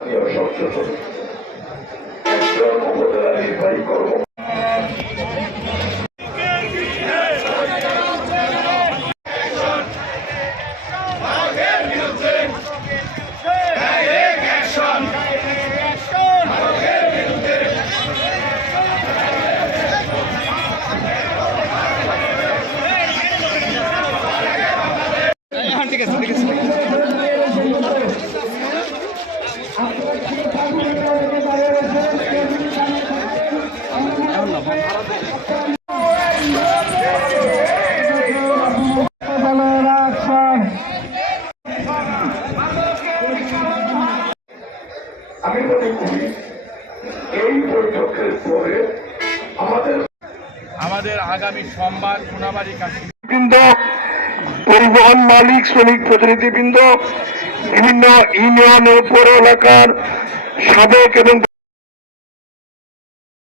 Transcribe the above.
সচেতন উপজেলা নির্বাহী কর্ম ঠিক আছে ঠিক আছে আমি মনে করি এই বৈঠকের পরে আমাদের আগামী সোমবার কোনাবাড়ি বৃন্দ, পরিবহন মালিক, শ্রমিক প্রতিনিধিবৃন্দ, বিভিন্ন ইউনিয়ন ও পৌর এলাকার সাবেক এবং